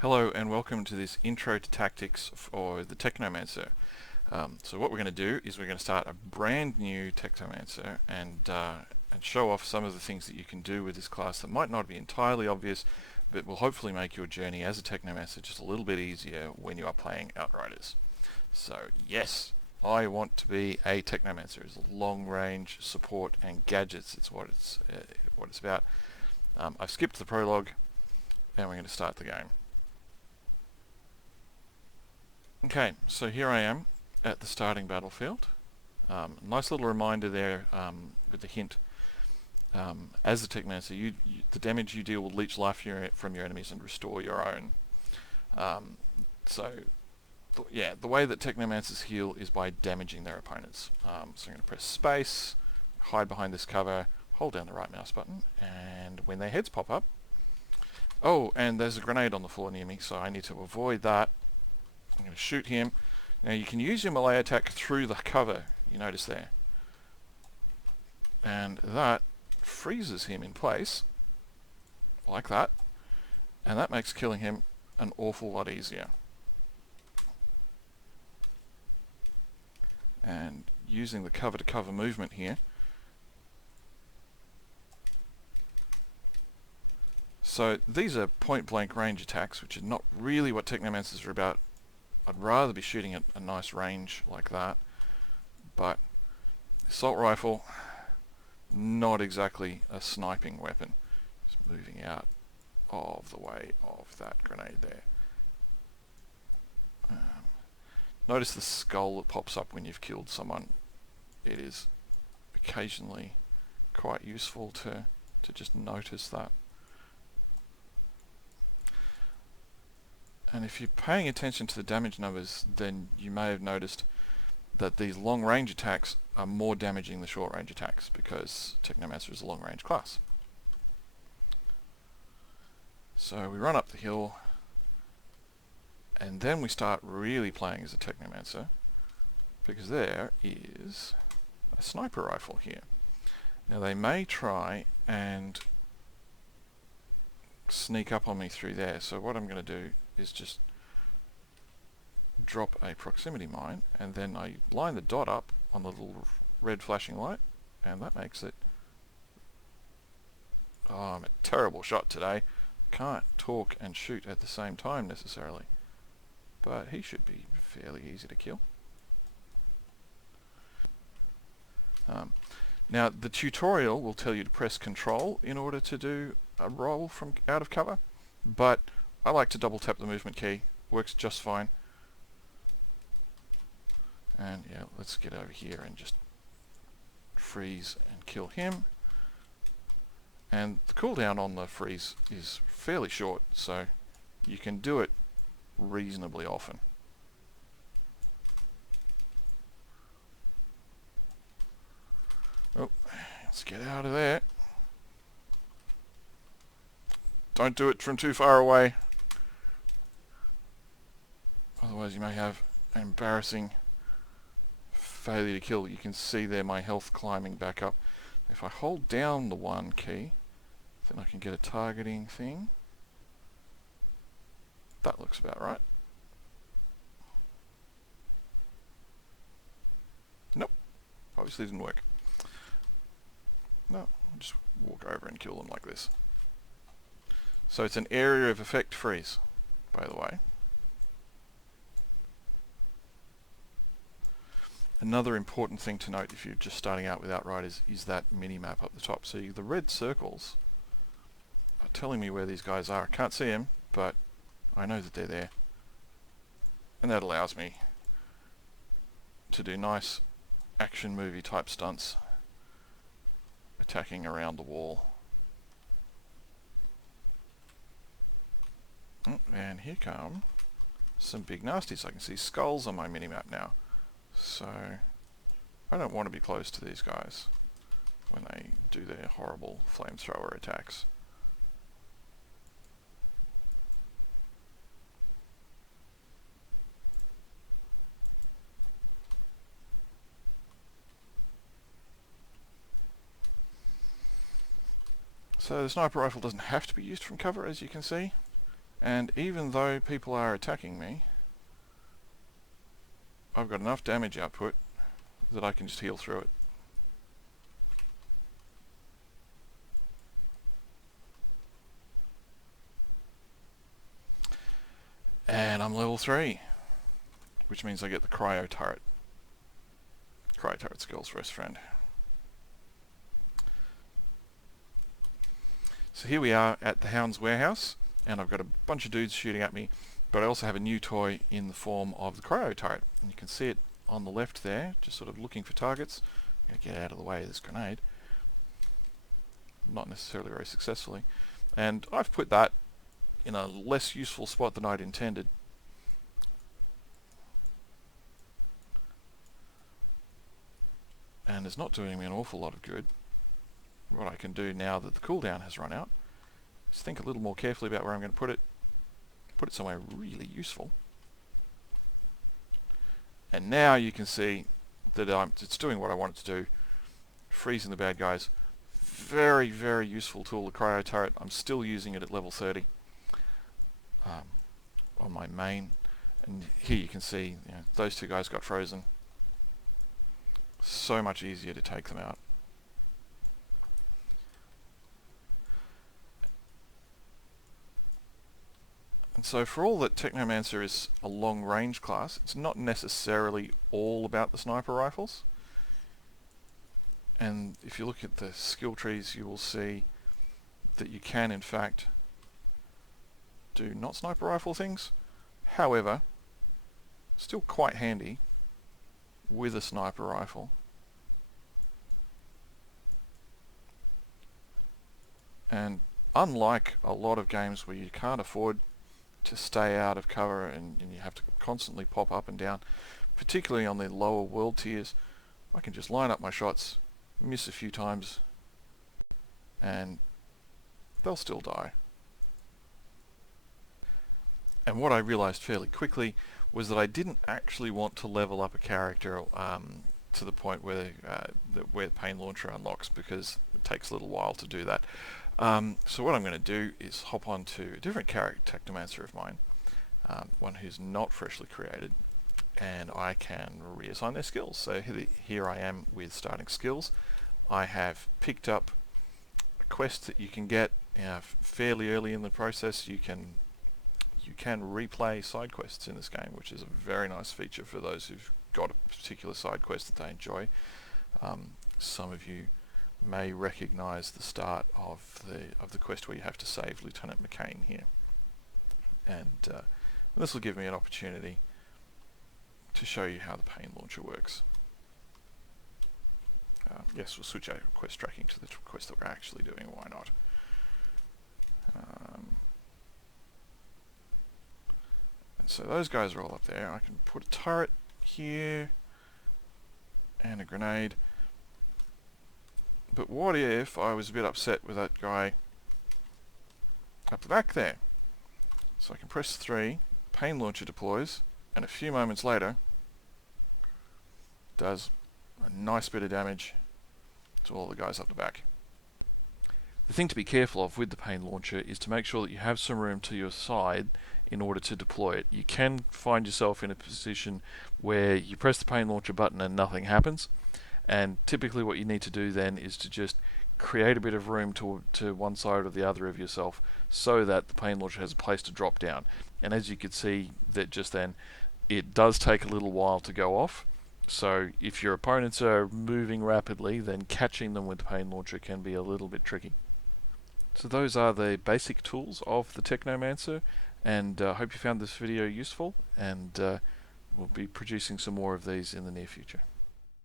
Hello and welcome to this intro to tactics for the Technomancer. So what we're going to do is we're going to start a brand new Technomancer and show off some of the things that you can do with this class that might not be entirely obvious, but will hopefully make your journey as a Technomancer just a little bit easier when you are playing Outriders. So yes, I want to be a Technomancer. It's long range support and gadgets. It's what it's about. I've skipped the prologue and we're going to start the game. Okay, so here I am at the starting battlefield. Nice little reminder there with the hint. As the Technomancer, the damage you deal will leech life from your enemies and restore your own. The way that Technomancers heal is by damaging their opponents. So I'm going to press space, hide behind this cover, hold down the right mouse button, and when their heads pop up... Oh, and there's a grenade on the floor near me, so I need to avoid that. I'm going to shoot him. Now you can use your melee attack through the cover, you notice there. And that freezes him in place, like that. And that makes killing him an awful lot easier. And using the cover-to-cover movement here. So these are point-blank range attacks, which are not really what Technomancers are about. I'd rather be shooting at a nice range like that, but assault rifle, not exactly a sniping weapon. Just moving out of the way of that grenade there. Notice the skull that pops up when you've killed someone. It is occasionally quite useful to just notice that. And if you're paying attention to the damage numbers, then you may have noticed that these long range attacks are more damaging than short range attacks because Technomancer is a long range class. So we run up the hill and then we start really playing as a Technomancer because there is a sniper rifle here. Now they may try and sneak up on me through there, so what I'm going to do is just drop a proximity mine and then I line the dot up on the little red flashing light and that makes it... Oh, I'm a terrible shot today. Can't talk and shoot at the same time necessarily, but he should be fairly easy to kill. Now the tutorial will tell you to press control in order to do a roll from out of cover, but I like to double tap the movement key, works just fine. And yeah, let's get over here and just freeze and kill him. And the cooldown on the freeze is fairly short, so you can do it reasonably often. Oh, let's get out of there. Don't do it from too far away. Otherwise you may have an embarrassing failure to kill. You can see there my health climbing back up. If I hold down the 1 key, then I can get a targeting thing. That looks about right. Nope, obviously didn't work. No, I'll just walk over and kill them like this. So it's an area of effect freeze, by the way. Another important thing to note if you're just starting out with Outriders is that minimap up the top. So the red circles are telling me where these guys are. I can't see them, but I know that they're there. And that allows me to do nice action movie type stunts, attacking around the wall. And here come some big nasties. I can see skulls on my minimap now. So I don't want to be close to these guys when they do their horrible flamethrower attacks. So the sniper rifle doesn't have to be used from cover, as you can see. And even though people are attacking me, I've got enough damage output that I can just heal through it. And I'm level 3, which means I get the cryo turret. Cryo turret skills first, friend. So here we are at the Hound's warehouse, and I've got a bunch of dudes shooting at me, but I also have a new toy in the form of the cryo turret. And you can see it on the left there, just sort of looking for targets. I'm going to get out of the way of this grenade. Not necessarily very successfully. And I've put that in a less useful spot than I'd intended. And it's not doing me an awful lot of good. What I can do now that the cooldown has run out is think a little more carefully about where I'm going to put it. Put it somewhere really useful. And now you can see that it's doing what I want it to do. Freezing the bad guys. Very, very useful tool, the cryo turret. I'm still using it at level 30 on my main. And here you can see, you know, those two guys got frozen. So much easier to take them out. And so for all that Technomancer is a long-range class, it's not necessarily all about the sniper rifles. And if you look at the skill trees, you will see that you can, in fact, do not sniper rifle things. However, still quite handy with a sniper rifle. And unlike a lot of games where you can't afford to stay out of cover and you have to constantly pop up and down, particularly on the lower world tiers, I can just line up my shots, miss a few times, and they'll still die. And what I realized fairly quickly was that I didn't actually want to level up a character to the point where the pain launcher unlocks, because it takes a little while to do that. So what I'm going to do is hop on to a different character, Technomancer of mine, one who's not freshly created, and I can reassign their skills. So here I am with starting skills. I have picked up a quest that you can get fairly early in the process. You can replay side quests in this game, which is a very nice feature for those who've got a particular side quest that they enjoy. Some of you may recognise the start of the quest where you have to save Lieutenant McCain here, and this will give me an opportunity to show you how the pain launcher works. Yes, we'll switch our quest tracking to the quest that we're actually doing. Why not? And so those guys are all up there. I can put a turret here and a grenade. But what if I was a bit upset with that guy up the back there? So I can press 3, pain launcher deploys, and a few moments later does a nice bit of damage to all the guys up the back. The thing to be careful of with the pain launcher is to make sure that you have some room to your side in order to deploy it. You can find yourself in a position where you press the pain launcher button and nothing happens. And typically what you need to do then is to just create a bit of room to one side or the other of yourself so that the pain launcher has a place to drop down. And as you could see that just then, it does take a little while to go off. So if your opponents are moving rapidly, then catching them with the pain launcher can be a little bit tricky. So those are the basic tools of the Technomancer, and I hope you found this video useful, and we'll be producing some more of these in the near future.